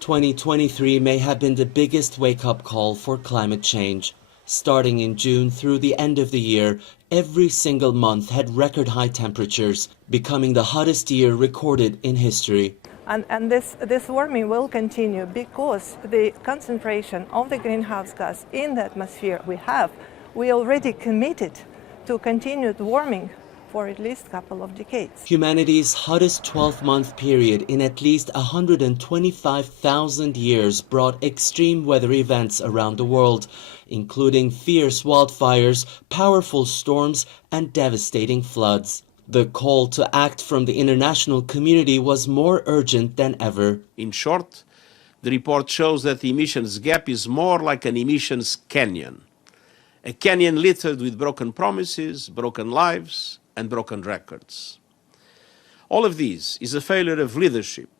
2023 may have been the biggest wake-up call for climate change. Starting in June through the end of the year, every single month had record-high temperatures, becoming the hottest year recorded in history. And this warming will continue because the concentration of the greenhouse gas in the atmosphere we already committed to continued warming for at least a couple of decades. Humanity's hottest 12-month period in at least 125,000 years brought extreme weather events around the world, including fierce wildfires, powerful storms, and devastating floods. The call to act from the international community was more urgent than ever. In short, the report shows that the emissions gap is more like an emissions canyon. A canyon littered with broken promises, broken lives, and broken records. All of this is a failure of leadership,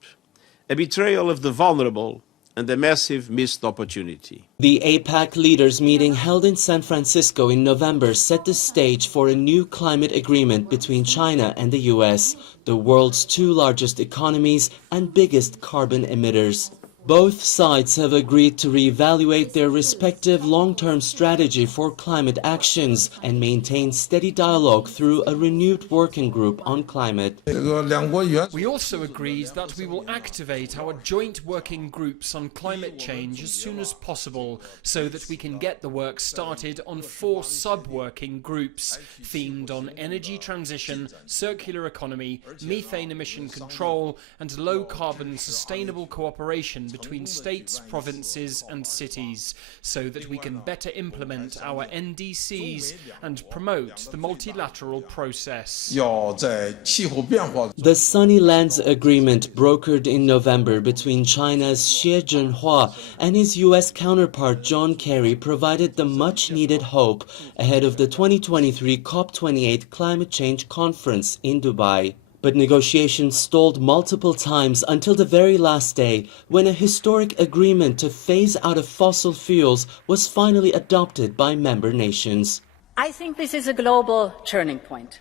a betrayal of the vulnerable, and a massive missed opportunity. The APEC leaders meeting held in San Francisco in November set the stage for a new climate agreement between China and the US, the world's two largest economies and biggest carbon emitters. Both sides have agreed to reevaluate their respective long-term strategy for climate actions and maintain steady dialogue through a renewed working group on climate. We also agreed that we will activate our joint working groups on climate change as soon as possible so that we can get the work started on 4 sub-working groups themed on energy transition, circular economy, methane emission control and low-carbon sustainable cooperation between states, provinces and cities, so that we can better implement our NDCs and promote the multilateral process. The Sunny Lands Agreement brokered in November between China's Xie Zhenhua and his US counterpart John Kerry provided the much-needed hope ahead of the 2023 COP28 climate change conference in Dubai. But negotiations stalled multiple times until the very last day, when a historic agreement to phase out of fossil fuels was finally adopted by member nations. I think this is a global turning point.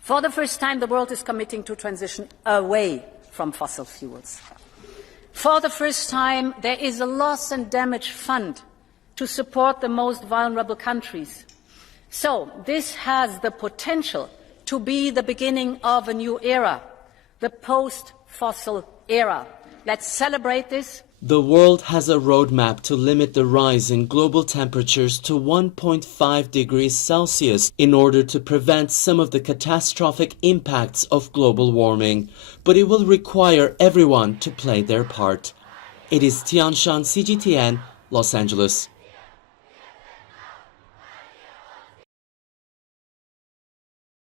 For the first time, the world is committing to transition away from fossil fuels. For the first time, there is a loss and damage fund to support the most vulnerable countries. So this has the potential to be the beginning of a new era, the post-fossil era. Let's celebrate this. The world has a roadmap to limit the rise in global temperatures to 1.5 degrees Celsius in order to prevent some of the catastrophic impacts of global warming. But it will require everyone to play their part. It is Tiyansan, CGTN, Los Angeles.